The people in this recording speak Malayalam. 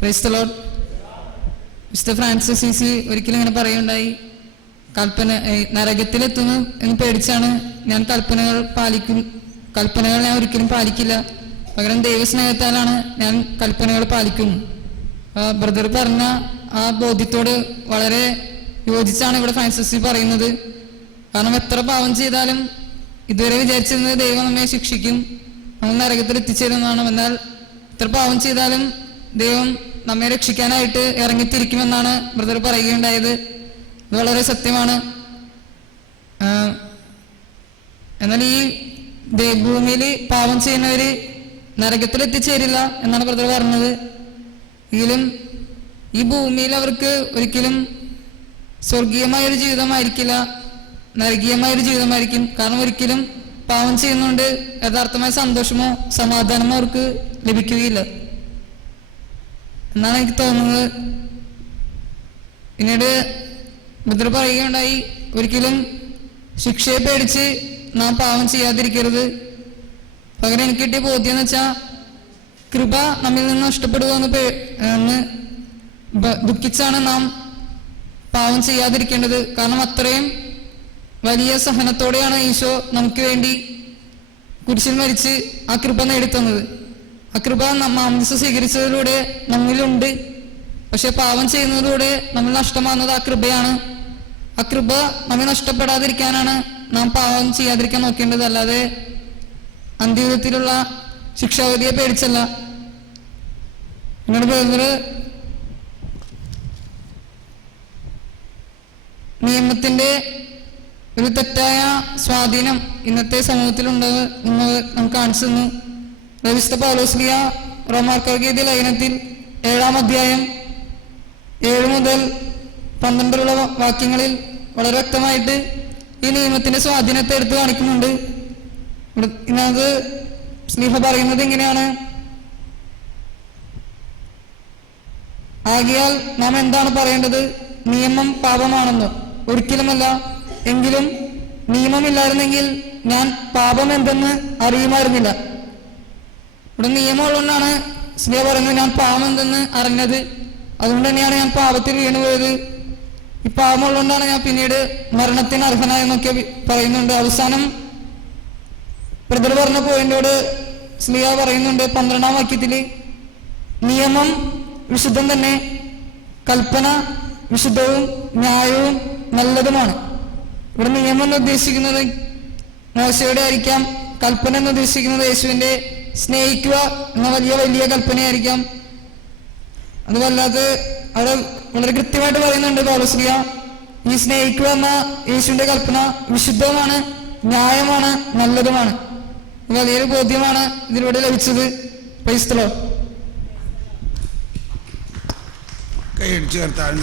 Praise the Lord. Mister Francis CC ഒരിക്കലും ഇങ്ങനെ പറയുണ്ടായി, നരകത്തിലെത്തുന്നു എന്ന് പേടിച്ചാണ് ഞാൻ കൽപ്പനകൾ ഞാൻ ഒരിക്കലും പാലിക്കില്ല, പകരം ദൈവസ്നേഹത്താലാണ് ഞാൻ കൽപ്പനകൾ പാലിക്കുന്നു. ബ്രദർ പറഞ്ഞ ആ ബോധ്യത്തോട് വളരെ യോജിച്ചാണ് ഇവിടെ ഫ്രാൻസിസ് പറയുന്നത്. കാരണം എത്ര പാവം ചെയ്താലും ഇതുവരെ വിചാരിച്ചിരുന്നത് ദൈവം നമ്മെ ശിക്ഷിക്കും, നമ്മൾ നരകത്തിൽ എത്തിച്ചേരുന്നതാണ്. എന്നാൽ എത്ര പാവം ചെയ്താലും ദൈവം നമ്മെ രക്ഷിക്കാനായിട്ട് ഇറങ്ങിത്തിരിക്കുമെന്നാണ് ബ്രദർ പറയുകയുണ്ടായത്. ഇത് വളരെ സത്യമാണ്. എന്നാൽ ഈ ഭൂമിയിൽ പാവം ചെയ്യുന്നവര് നരകത്തിൽ എത്തിച്ചേരില്ല എന്നാണ് ബ്രദർ പറഞ്ഞത്. എങ്കിലും ഈ ഭൂമിയിൽ അവർക്ക് ഒരിക്കലും സ്വർഗീയമായൊരു ജീവിതമായിരിക്കില്ല, നരകീയമായൊരു ജീവിതമായിരിക്കും. കാരണം ഒരിക്കലും പാവം ചെയ്യുന്നതുകൊണ്ട് യഥാർത്ഥമായ സന്തോഷമോ സമാധാനമോ അവർക്ക് ലഭിക്കുകയില്ല എന്നാണ് എനിക്ക് തോന്നുന്നത്. പിന്നീട് ബ്രദർ പറയുകയുണ്ടായി, ഒരിക്കലും ശിക്ഷയെ പേടിച്ച് നാം പാവം ചെയ്യാതിരിക്കരുത്. പകരം എനിക്ക് കിട്ടിയ ബോധ്യം എന്ന് വെച്ചാൽ കൃപ നമ്മിൽ നിന്ന് നഷ്ടപ്പെടുക എന്ന് ദുഃഖിച്ചാണ് നാം പാവം ചെയ്യാതിരിക്കേണ്ടത്. കാരണം അത്രയും വലിയ സഹനത്തോടെയാണ് ഈശോ നമുക്ക് വേണ്ടി കുരിശിൽ മരിച്ച് ആ കൃപ നേടിത്തന്നത്. ആ കൃപ മാംസം സ്വീകരിച്ചതിലൂടെ നമ്മിലുണ്ട്. പക്ഷെ പാവം ചെയ്യുന്നതിലൂടെ നമ്മൾ നഷ്ടമാകുന്നത് ആ കൃപയാണ്. ആ കൃപ നമ്മെ നഷ്ടപ്പെടാതിരിക്കാനാണ് നാം പാവം ചെയ്യാതിരിക്കാൻ നോക്കേണ്ടത്, അല്ലാതെ അന്ത്യവിധത്തിലുള്ള ശിക്ഷാവിധിയെ പേടിച്ചല്ല. എന്നോട് ബ്രദറ് നിയമത്തിന്റെ ഒരു തെറ്റായ സ്വാധീനം ഇന്നത്തെ സമൂഹത്തിലുണ്ടെന്ന് നമുക്ക് കാണിച്ചു തന്നു. വിശുദ്ധ പൗലോസ്ലീഹ റോമാക്കാർക്കെഴുതിയ ലേഖനത്തിൽ 7-ാം അധ്യായം 7 മുതൽ 12 വാക്യങ്ങളിൽ വളരെ വ്യക്തമായിട്ട് ഈ നിയമത്തിന്റെ സ്വാധീനത്തെ എടുത്തു കാണിക്കുന്നുണ്ട്. ഇതിനകത്ത് സ്ലീഹ പറയുന്നത് ഇങ്ങനെയാണ്: ആകയാൽ നാം എന്താണ് പറയേണ്ടത്? നിയമം പാപമാണെന്നോ? ഒരിക്കലുമല്ല. എങ്കിലും നിയമമില്ലായിരുന്നെങ്കിൽ ഞാൻ പാപം എന്തെന്ന് അറിയുമായിരുന്നില്ല. ഇവിടെ നിയമം ഉള്ളതുകൊണ്ടാണ് സ്ലീഹ പറയുന്നത് ഞാൻ പാപം എന്തെന്ന് അറിഞ്ഞത്. അതുകൊണ്ട് തന്നെയാണ് ഞാൻ പാപത്തിൽ വീണുപോയത്. ഈ പാപമുള്ളതുകൊണ്ടാണ് ഞാൻ പിന്നീട് മരണത്തിന് അർഹനായെന്നൊക്കെ പറയുന്നുണ്ട്. അവസാനം ബ്രദർ പറഞ്ഞ പോയിന്റോട് സ്ലീഹ പറയുന്നുണ്ട് 12-ാം വാക്യത്തില്, നിയമം വിശുദ്ധം തന്നെ, കൽപ്പന വിശുദ്ധവും ന്യായവും നല്ലതുമാണ്. ഇവിടെ നിയമം എന്ന് ഉദ്ദേശിക്കുന്നത് മോശയുടെ ആയിരിക്കാം, കൽപ്പന എന്ന് ഉദ്ദേശിക്കുന്നത് യേശുവിന്റെ സ്നേഹിക്കുക എന്ന വലിയ കൽപ്പനയായിരിക്കാം. അതുവല്ലാതെ അവിടെ വളരെ കൃത്യമായിട്ട് പറയുന്നുണ്ട് പൗലോസ്ലീഹ, ഈ സ്നേഹിക്കുക എന്ന യേശുവിന്റെ കൽപ്പന വിശുദ്ധവുമാണ്, ന്യായമാണ്, നല്ലതുമാണ്. വലിയൊരു ബോധ്യമാണ് ഇതിലൂടെ ലഭിച്ചത്. Praise the Lord. കൈയടിച്ചു ചേർത്താലും